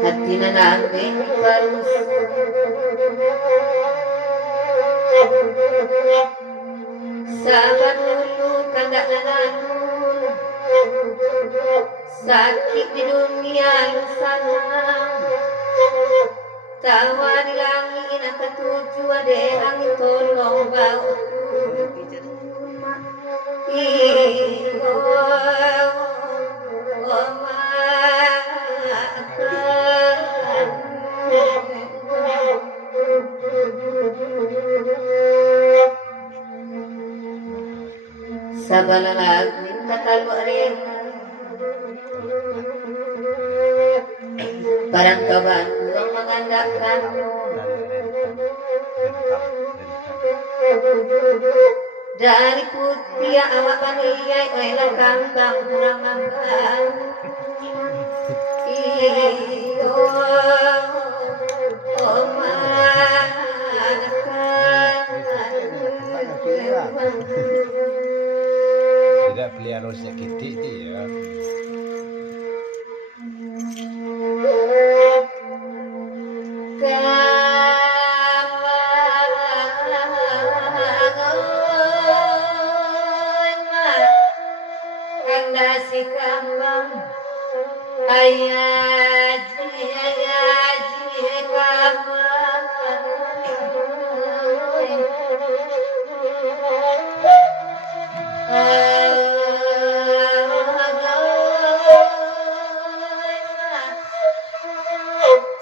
Hati na natin iparus sa katulog kanda na nanun sakit di dunia sana tawa di langit ang katujuan de ang tolong bau Sabalag kataluarin parang kaban ang mengandalkan dari putih awak paniyay ay nagkambang kurang angkan iyo tidak pelihara sejak kecil dia. Si kambang ayaji kambang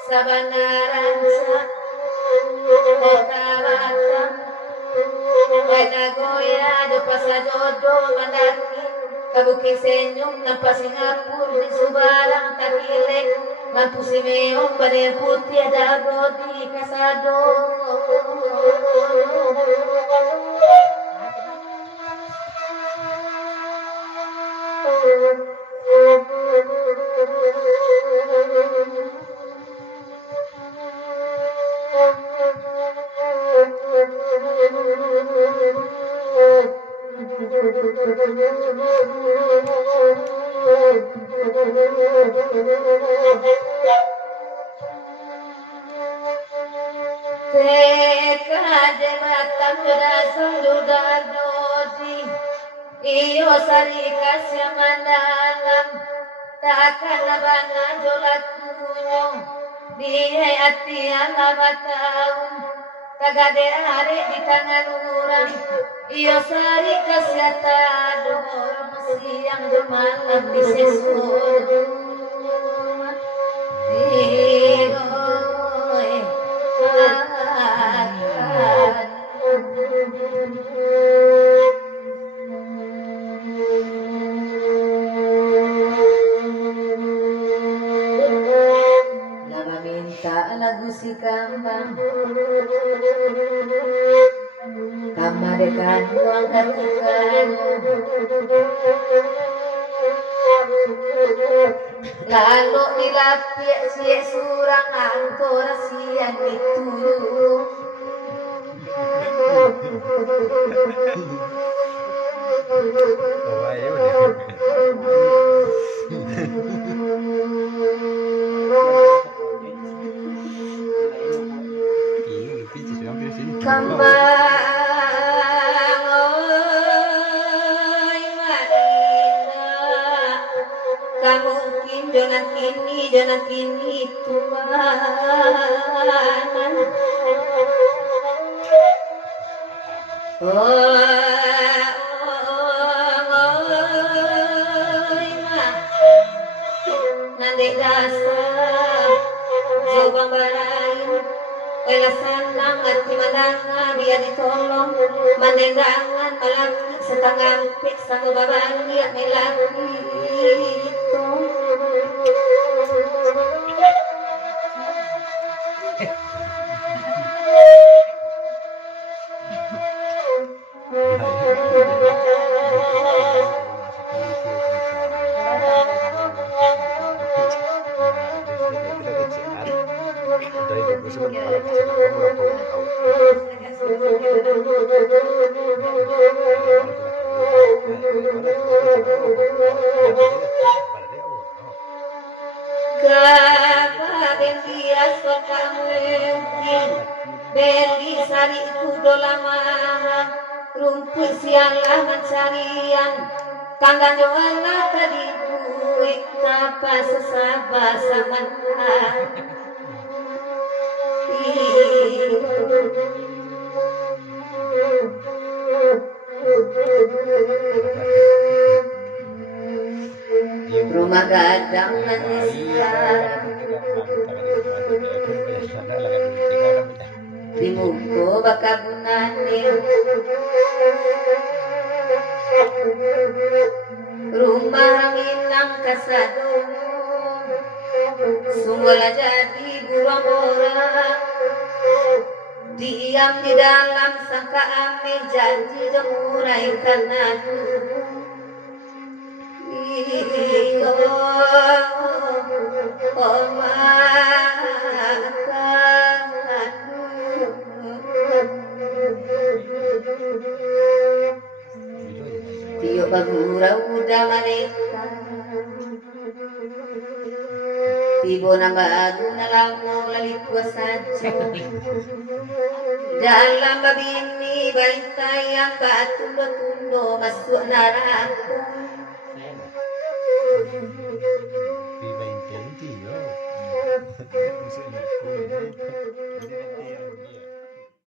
sabanaran sa kawasan Panagoya do pasadodo mandaki kabukisenyong ng pasingapur di subarang takilek magpusimeong baner putih adabo di kasado iyo sarikas yang mandalam takkan labangan jolat kunyo dihai ati alamat tahun Kagade hari di tangan orang Iyo sari kasyata Dohor siang dumalam di sesud Igoy Lama minta lagu si kambang Kamadekan uang katukan Lalu dilapia si surang antora siang itu Oh, ayo deh. Iya, gitu sih sampai sini. Kambang oi Marina Kamungkin jona kini tuan oi ma Nandek dasar Jawa barain Wala sanang at timanangan Biya ditolong Manendangan malaki sa tangampik Sa ngubabali at nilaki ito Kapag bias baka mungkin Beli sari kudo lama Rumput siang laman sarian Kanggan joala tadi buik Tapa sesaba samana Rumah gadang nangis sekarang Di muko baka gunanin Rumah minang kasadong Sungguh jadi burung orang Diam di dalam sangka ame janji jemurai karena Tio bagura udah mereka Tibo na bago na lang mo lalikwas sacho Dalam babini baitay ang patulo-tulo masuk na rako